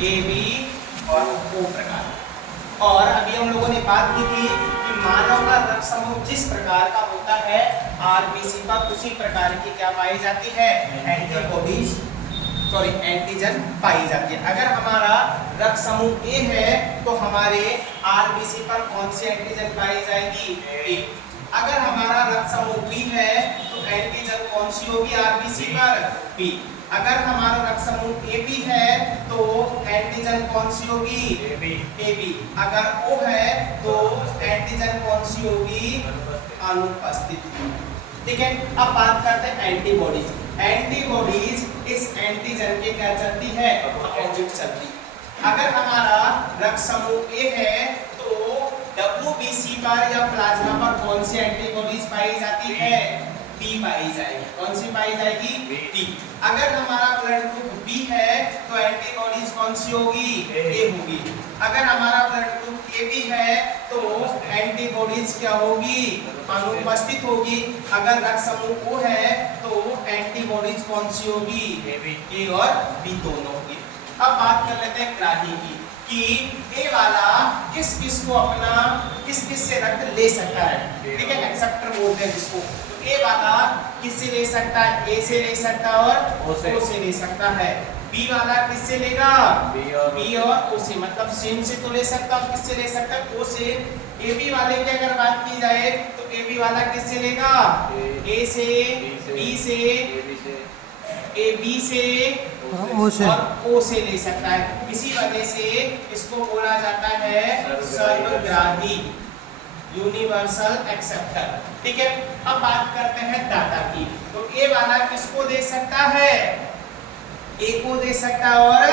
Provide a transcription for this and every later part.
A B और ओ प्रकार। और अभी हम लोगों ने बात की थी कि मानव का रक्त समूह जिस प्रकार का होता है आरबीसी पर उसी प्रकार की क्या पाई जाती है एंटीबॉडीज एंटीजन पाई जाती है। अगर हमारा रक्त समूह ए है तो हमारे आरबीसी पर कौन सी एंटीजन पाई जाएगी ए। अगर हमारा रक्त समूह बी है तो एंटीजन कौन सी होगी आरबीसी पर बी। अगर हमारा रक्त समूह ए बी है तो एंटीजन कौन सी होगी ए बी। अगर ओ है तो एंटीजन कौन सी होगी अनुपस्थित। ठीक है, अब बात करते हैं एंटीबॉडीज। एंटीबॉडीज इस एंटीजन के क्या चलती है अपोजिट चलती। अगर हमारा रक्त समूह ए है तो WBC पर या प्लाज्मा पर कौन सी एंटीबॉडीज पाई जाती है बी पाई जाएगी। कौन सी पाई जाएगी बी। अगर हमारा ब्लड ग्रुप बी है तो एंटीबॉडीज कौन सी होगी ए होगी। अगर हमारा ब्लड ग्रुप ए बी है तो एंटीबॉडीज क्या होगी अनुपस्थित होगी। अगर रक्त समूह ओ है तो एंटीबॉडीज कौन सी होगी ए और बी दोनों होगी। अब बात कर लेते हैं ग्राही की कि ए वाला किस किस को अपना किस किस से रक्त ले सकता है। ठीक है, एक्सेप्टर बोलते हैं जिसको। तो ए वाला किससे ले सकता है ए से ले सकता है और ओ से ले सकता है। बी वाला किससे लेगा बी और ओ से, मतलब सेम से तो ले सकता है। किससे ले सकता है ओ से। ए बी वाले की अगर बात की जाए तो ए बी वाला किससे लेगा ए से बी से ए बी से और ओ से ले सकता है। इसी वजह से इसको बोला जाता है सर्वग्राही यूनिवर्सल एक्सेप्टर। ठीक है, अब बात करते हैं दाता की। तो ए वाला किसको दे सकता है ए को दे सकता है और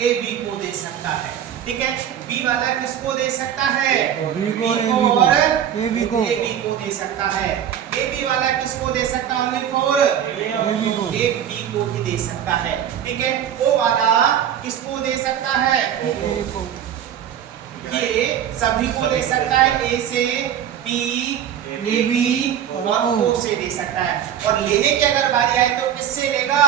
ए बी को दे सकता है। ठीक है, बी वाला किसको दे सकता है बी को और ए बी को दे सकता है। ए बी वाला किसको दे सकता है ओनली फॉर ए बी को ही दे सकता है। ठीक है, ओ वाला किसको दे सकता है ये सभी को दे सकता है ए से बी ए बी और ओ से दे सकता है। और लेने की अगर बारी आए तो किससे लेगा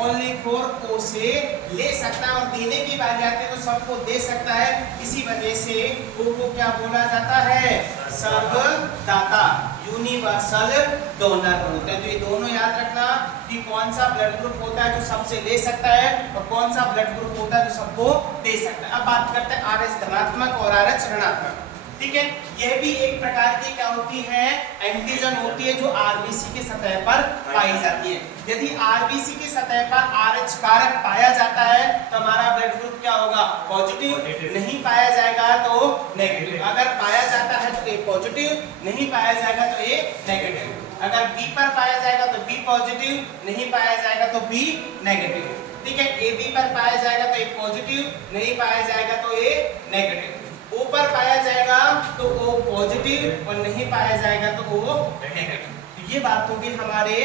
ओनली फॉर ओ से ले सकता है। और देने की बारी आती है तो सबको दे सकता है। इसी वजह से ओ को क्या बोला जाता है सर्वदाता यूनिवर्सल डोनर बोलते हैं। तो ये दोनों याद रखना कि कौन सा ब्लड ग्रुप होता है जो सबसे ले सकता है और कौन सा ब्लड ग्रुप होता है जो सबको दे सकता है। अब बात करते हैं RH धनात्मक और RH ऋणात्मक। ठीक है, यह भी एक प्रकार की क्या होती है एंटीजन होती है जो आरबीसी की सतह पर पाई जाती है। यदि आरबीसी की सतह पर RH कारक पाया जाता है तो हमारा ब्लड ग्रुप क्या होगा पॉजिटिव। नहीं पाया जाएगा तो नेगेटिव। अगर पाया जाता है तो ए पॉजिटिव, नहीं पाया जाएगा तो ए नेगेटिव। अगर बी पर पाया जाएगा तो बी पॉजिटिव, नहीं पाया जाएगा तो बी नेगेटिव। ठीक है, ए बी पर पाया जाएगा तो ए पॉजिटिव, नहीं पाया जाएगा तो ए नेगेटिव। ओ पर पाया जाएगा तो ओ पॉजिटिव और नहीं पाया जाएगा तो ओ नेगेटिव। ये बात होगी हमारे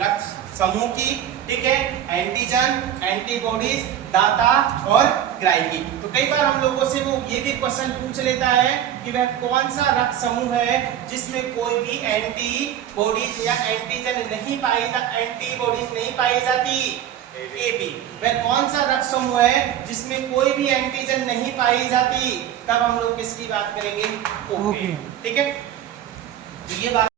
रक्त समूह की। ठीक है, एंटीजन एंटीबॉडीज दाता और ग्राही की। तो कई बार हम लोगों से वो ये भी क्वेश्चन पूछ लेता है कि वह कौन सा रक्त समूह है जिसमें कोई भी एंटीबॉडीज या एंटीजन नहीं पाई एंटीबॉडीज नहीं पाई जाती ए बी। वह कौन सा रक्त समूह है जिसमें कोई भी एंटीजन नहीं पाई जाती। तब हम लोग किसकी बात करेंगे ओके। ठीक है, तो ये बात